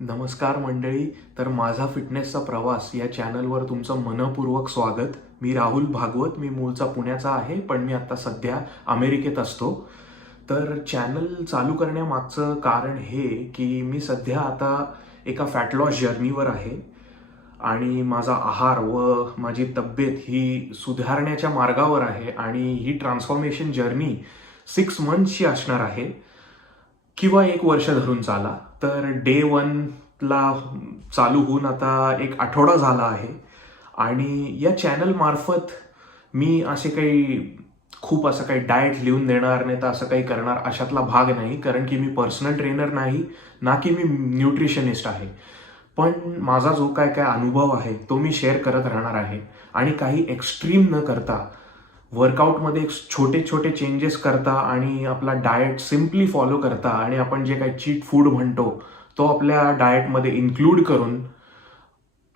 नमस्कार मंडळी. तर माझा फिटनेसचा प्रवास या चॅनलवर तुमचं मनपूर्वक स्वागत. मी राहुल भागवत. मी मूळचा पुण्याचा आहे, पण मी आता सध्या अमेरिकेत असतो. तर चॅनल चालू करण्यामागचं कारण हे की मी सध्या आता एका फॅट लॉस जर्नीवर आहे आणि माझा आहार व माझी तब्येत ही सुधारण्याच्या मार्गावर आहे आणि ही ट्रान्सफॉर्मेशन जर्नी 6 मंथची असणार आहे किंवा 1 वर्ष धरून चाला. तर डे 1ला चालू होऊन आता 1 आठवडा झाला आहे आणि या चॅनल मार्फत मी असे काही खूप असं काही डाएट लिहून देणार नाही तर असं काही करणार अशातला भाग नाही, कारण की मी पर्सनल ट्रेनर नाही, ना की मी न्यूट्रिशनिस्ट आहे. पण माझा जो काय काय अनुभव आहे तो मी शेअर करत राहणार आहे आणि काही एक्स्ट्रीम न करता वर्कआउटमध्ये छोटे छोटे चेंजेस करता आणि आपला डाएट सिम्पली फॉलो करता आणि आपण जे काही चीट फूड म्हणतो तो आपल्या डाएटमध्ये इन्क्लूड करून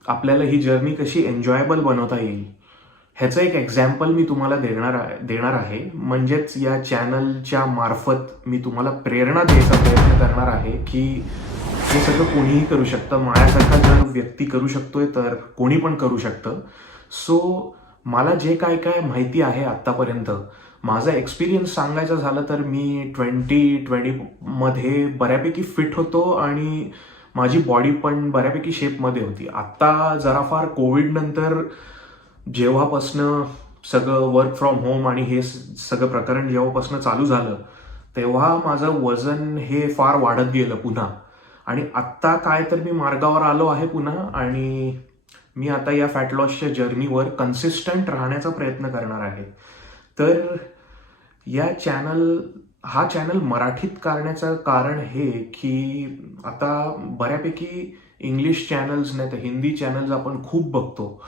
आपल्याला ही जर्नी कशी एन्जॉयबल बनवता येईल ह्याचं एक एक्झाम्पल मी तुम्हाला देणार आहे. म्हणजेच या चॅनलच्या मार्फत मी तुम्हाला प्रेरणा द्यायचा प्रयत्न करणार आहे की हे सगळं कोणीही करू शकतं. माझ्यासारखा जर व्यक्ती करू शकतोय तर कोणी पण करू शकतं. सो मला जे काय काय माहिती आहे आत्तापर्यंत, माझा एक्सपिरियन्स सांगायचं झालं तर मी 2020मध्ये बऱ्यापैकी फिट होतो आणि माझी बॉडी पण बऱ्यापैकी शेपमध्ये होती. आत्ता जराफार कोविड नंतर जेव्हापासनं सगळं वर्क फ्रॉम होम आणि हे सगळं प्रकरण जेव्हापासनं चालू झालं तेव्हा माझं वजन हे फार वाढत गेलं पुन्हा. आणि आत्ता काय तर मी मार्गावर आलो आहे पुन्हा आणि मी आता या फॅट लॉसच्या जर्नीवर कन्सिस्टंट राहण्याचा प्रयत्न करणार आहे. तर हा चॅनल मराठीत करण्याचं कारण हे की आता बऱ्यापैकी इंग्लिश चॅनल्स नाही तर हिंदी चॅनल्स आपण खूप बघतो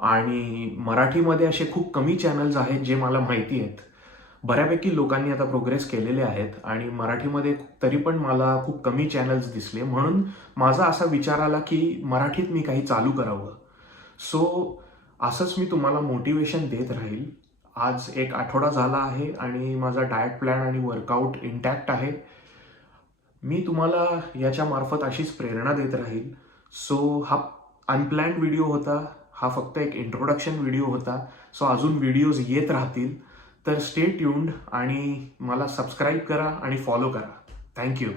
आणि मराठीमध्ये असे खूप कमी चॅनल्स आहेत जे मला माहिती आहेत. बऱ्यापैकी लोकांनी आता प्रोग्रेस केलेले आहेत आणि मराठीमध्ये तरी पण मला खूप कमी चॅनल्स दिसले, म्हणून माझा असा विचार आला की मराठीत मी काही चालू करावं. सो असंच मी तुम्हाला मोटिवेशन देत राहील. आज 1 आठवडा झाला आहे आणि माझा डाएट प्लॅन आणि वर्कआउट इंटॅक्ट आहे. मी तुम्हाला याच्या मार्फत अशीच प्रेरणा देत राहील. सो हा अनप्लॅन्ड व्हिडिओ होता, हा फक्त एक इंट्रोडक्शन व्हिडिओ होता. सो अजून व्हिडिओज येत राहतील. तर स्टे ट्यून्ड आणि मला सबस्क्राईब करा आणि फॉलो करा. थँक्यू.